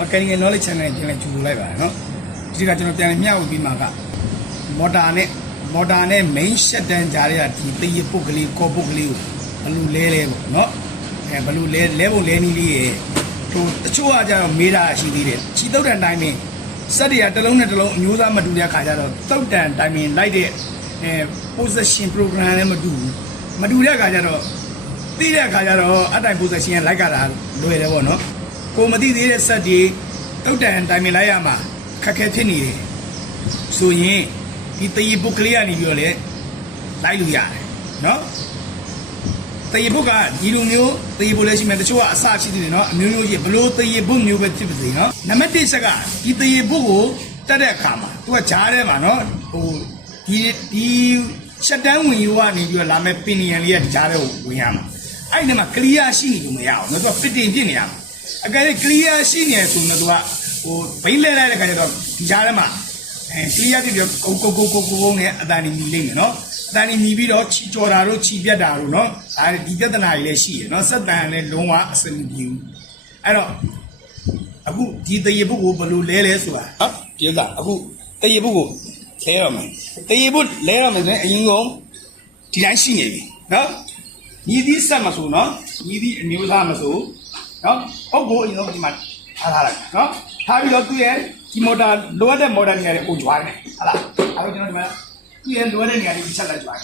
mechanical knowledge channel နဲ့ပြန်လဲကြိုလိုက်ပါနော်ဒီကကျွန်တော်ပြန်လဲမျှဝေပြီးမှာကမော်တာနဲ့မော်တာနဲ့ main shut down ကြားရတဲ့ဒီတရပုတ်ကလေးကောပုတ်ကလေးကိုဘယ်လိုလဲလဲပေါ့နော်အဲဘယ်လိုလဲလဲပုံလဲနည်းလေးရေဟိုတချို့ကကြတော့မေးတာရှိသေးတယ်ချီတုတ်တန်တိုင်းမင်းစက်တွေကတစ်လုံးနဲ့တစ်လုံးအမျိုးသားမတူတဲ့ခါကျတော့တုတ်တန်တိုင်းမင်းလိုက်တဲ့အဲ position program လည်းမတူဘူးမတူတဲ့ခါကျတော့သိတဲ့အခါကျတော့အတိုင် position ကလိုက်ကတာလွယ်တယ်ပေါ့နော် ကိုမသိသေးတဲ့ set တွေတောက်တန်တိုင်မင်လိုက်ရမှာခက်ခဲဖြစ်နေတယ်ဆိုရင်ဒီတရေပုတ်ကလေးကနေပြီးတော့လေလိုက်လို့ရတယ်နော်တရေပုတ်ကဒီလိုမျိုးတရေပုတ်လည်းရှိမယ်တချို့ကအစရှိသေးတယ်နော်အမျိုးမျိုးရှိဘလို့တရေပုတ်မျိုးပဲဖြစ်ပါစေနော်နံပါတ်1ဆက်ကဒီတရေပုတ်ကိုတက်တဲ့အခါမှာသူကဂျားထဲမှာနော်ဟိုဒီဒီရှက်တန်းဝင်ယူကနေပြီးတော့လာမဲ့ပင်နီယန်လေးကဒီဂျားထဲကိုဝင်ရမှာအဲ့ဒီမှာ clear ရှိနေလို့မရအောင်နော်သူက fitting ဖြစ်နေရမှာ အကယ်၍ clear ရှိနေဆိုရင်တော့သူကဟိုဘိန်းလဲလိုက်တဲ့ခါကျတော့ဒီဂျားထဲမှာအဲ clear ဖြစ်ပြီးတော့ကိုကိုကိုကိုကိုနဲ့အတန်ကြီးမြည်လိမ့်မယ်နော်အတန်ကြီးမြည်ပြီးတော့ချီကြော်တာတို့ချီပြတ်တာတို့နော်ဒါဒီပြဿနာတွေလည်းရှိရနော်စက်တန်လည်းလုံးဝအဆင်မပြေဘူးအဲ့တော့အခုဒီတရေဘုတ်ကိုဘယ်လိုလဲလဲဆိုတာဟုတ်ဒီဥစ္စာအခုတရေဘုတ်ကိုလဲရမယ်တရေဘုတ်လဲရမယ်ဆိုရင်အရင်ဆုံးဒီတိုင်းရှိနေပြီနော်ညီသီးဆက်မဆိုနော်ညီသီးအမျိုးသားမဆို နော်ဟုတ်ကိုအရင်ဆုံးဒီမှာထားထားလိုက်နော်ထားပြီးတော့သူ့ရဲ့ဒီမော်တာလိုအပ်တဲ့မော်တာနေရာတွေကိုဂျွိုင်းတယ်ဟုတ်လားအဲ့တော့ကျွန်တော်ဒီမှာသူ့ရဲ့လိုအပ်တဲ့နေရာတွေကိုချက်လိုက်ဂျွိုင်း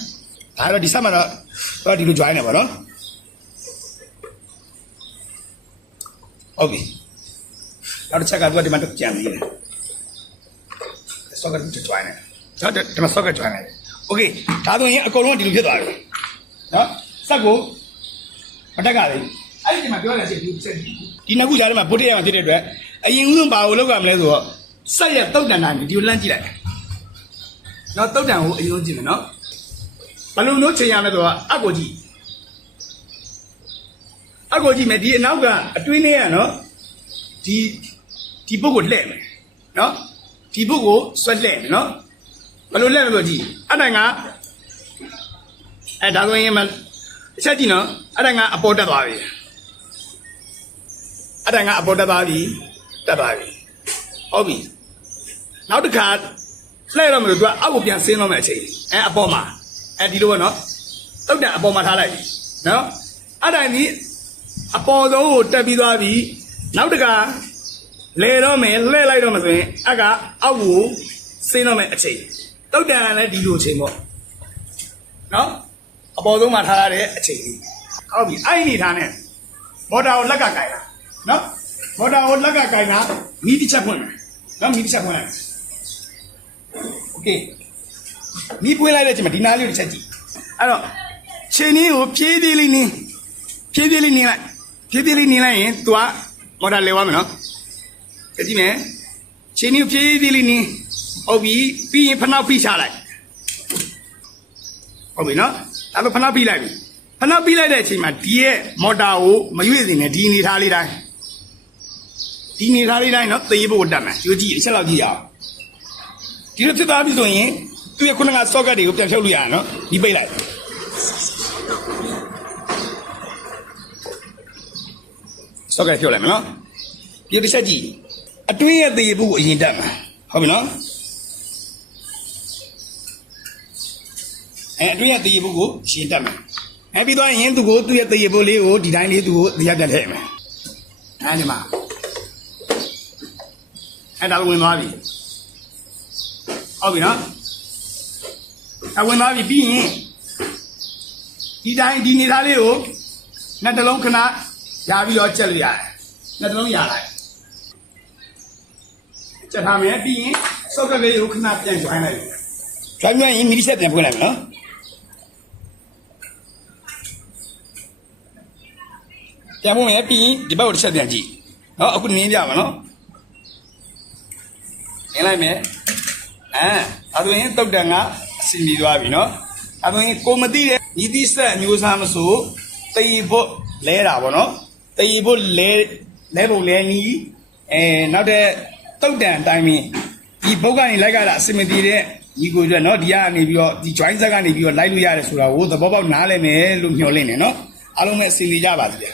ဒါတော့ဒီဆက်မှာတော့တော့ဒီလိုဂျွိုင်းနေပါနော်ဟုတ်ပြီနောက်တစ်ချက်ကသူကဒီမှာတော့ကြံပြီးတယ်ဆော့ကတ်ဂျွိုင်းနေတော့ဒီမှာဆော့ကတ်ဂျွိုင်းနေတယ်โอเคဒါဆိုရင်အကုန်လုံးကဒီလိုဖြစ်သွားပြီနော်စက်ကိုမတက်ကလေ အဲ့ဒီမှာပြောရတဲ့ချက်ဒီချက်ဒီနှစ်ခုကြားထဲမှာဗုဒ္ဓရမှာဖြစ်တဲ့အတွက်အရင်ဦးဆုံးဘာကိုလောက်ရမလဲဆိုတော့စက်ရတုတ်တန်တာဒီလိုလန့်ကြည့်လိုက်နော်တုတ်တန်ကိုအရင်ဆုံးကြည့်မယ်နော်ဘယ်လိုမျိုးချိန်ရမလဲဆိုတော့အကိုကြည့်အကိုကြည့်မယ်ဒီအနောက်ကအတွင်းလေးကနော်ဒီဒီပုတ်ကိုလှည့်မယ်နော်ဒီပုတ်ကိုဆွဲလှည့်မယ်နော်ဘယ်လိုလှည့်လဲဆိုတော့ကြည့်အဲ့တိုင်ကအဲဒါဆိုရင်မအချက်ကြည့်နော်အဲ့တိုင်ကအပေါ်တက်သွားပြီ အဲ့တိုင်ကအပေါ်တက်သွားပြီတက်သွားပြီဟုတ်ပြီနောက်တစ်ခါလှည့်တော့မလို့သူကအောက်ကိုပြန်ဆင်းတော့မယ်အချိန်အဲအပေါ်မှာအဲဒီလိုပဲနော်တုတ်တန်အပေါ်မှာထားလိုက်ပြီနော်အဲ့တိုင်ဒီအပေါ်ဆုံးကိုတက်ပြီးသွားပြီနောက်တစ်ခါလဲတော့မယ်လှည့်လိုက်တော့မယ်ဆိုရင်အကအောက်ကိုဆင်းတော့မယ်အချိန်တုတ်တန်ကလည်းဒီလိုအချိန်ပေါ့နော်အပေါ်ဆုံးမှာထားရတဲ့အချိန်လေးဟုတ်ပြီအဲ့ဒီအနေထားနဲ့မော်တာကိုလက်ကကင်တာ နော်မော်တာကိုလက်ကကင်တာမီးတစ်ချက်ဖွင့်မယ်နော်မီးတစ်ချက်ဖွင့်လိုက်โอเคမီးပွင့်လိုက်တဲ့အချိန်မှာဒီနားလေးကိုတစ်ချက်ကြည့်အဲ့တော့ချိန်လေးကိုဖြည်းဖြည်းလေးနင်းဖြည်းဖြည်းလေးနင်းလိုက်ဖြည်းဖြည်းလေးနင်းလိုက်ရင် तू ကမော်တာလဲသွားမယ်နော်ကြည့်မယ်ချိန်လေးကိုဖြည်းဖြည်းလေးနင်းဟုတ်ပြီပြီးရင်ဖနှောက်ဖိချလိုက်ဟုတ်ပြီနော်ဒါဆိုဖနှောက်ဖိလိုက်ပြီဖနှောက်ဖိလိုက်တဲ့အချိန်မှာဒီရဲ့မော်တာကိုမရွေ့စေနဲ့ဒီအနေထားလေးတိုင်း ဒီအနေထားလေးတိုင်းနော်သေဖို့တက်မယ်ကြိုးကြည့်အချက်လောက်ကြည့်ရအောင်ဒီလိုဖြစ်သွားပြီဆိုရင်သူ့ရဲ့ခုနက socket တွေကိုပြန်ဖြုတ်လို့ရအောင်နော်ဒီပိတ်လိုက်စောက်ကဖြုတ်လိုက်မယ်နော်ဒီတစ်ချက်ကြည့်အတွင်းရဲ့သေဖို့ကိုအရင်တက်မှာဟုတ်ပြီနော်အဲအတွင်းရဲ့သေဖို့ကိုရှင်းတက်မှာအဲပြီးတော့ရင်သူကိုသူ့ရဲ့သေဖို့လေးကိုဒီတိုင်းလေးသူကိုတရားပြတ်ထည့်မယ်အဲဒီမှာ အဲဒါဝင်သွားပြီဟုတ်ပြီနော်အဲဝင်သွားပြီပြီးရင်ဒီတိုင်းဒီနေသားလေးကိုနှစ်တလုံးခဏရပြီးတော့ကြက်လို့ရတယ်နှစ်တလုံးရလိုက်ကြက်ထားမယ်ပြီးရင်စောက်ကလေးကိုခဏပြန်ကျွိုင်းလိုက်ကျွိုင်းပြန်ရင်မီဒီဆက်ပြန်ဖွင့်လိုက်မယ်နော်ပြန်ဖွင့်မယ်ပြီးရင်ဒီဘက်ကိုတစ်ချက်ပြန်ကြည့်နော်အခုနင်းပြပါနော်န င်းလိုက်မယ်အဲအဲဆိုရင်တုတ်တန်ကအစီမီသွားပြီနော်အဲဆိုရင်ကိုမသိတဲ့ညီတိဆက်အမျိုးသားမဆိုတည်ဖို့လဲတာပေါ့နော်တည်ဖို့လဲလဲပုံလဲနီးအဲနောက်တဲ့တုတ်တန်အတိုင်းမင်းဒီဘုတ်ကနေလိုက်ကြတာအစမပြေတဲ့ညီကိုကျွတ်နော်ဒီကနေပြီးတော့ဒီ join ဆက်ကနေပြီးတော့လိုက်လို့ရတယ်ဆိုတာကိုသဘောပေါက်နားလည်မယ်လို့မျှော်လင့်နေနော်အားလုံးပဲအစီအစဉ်ကြပါစေဗျာ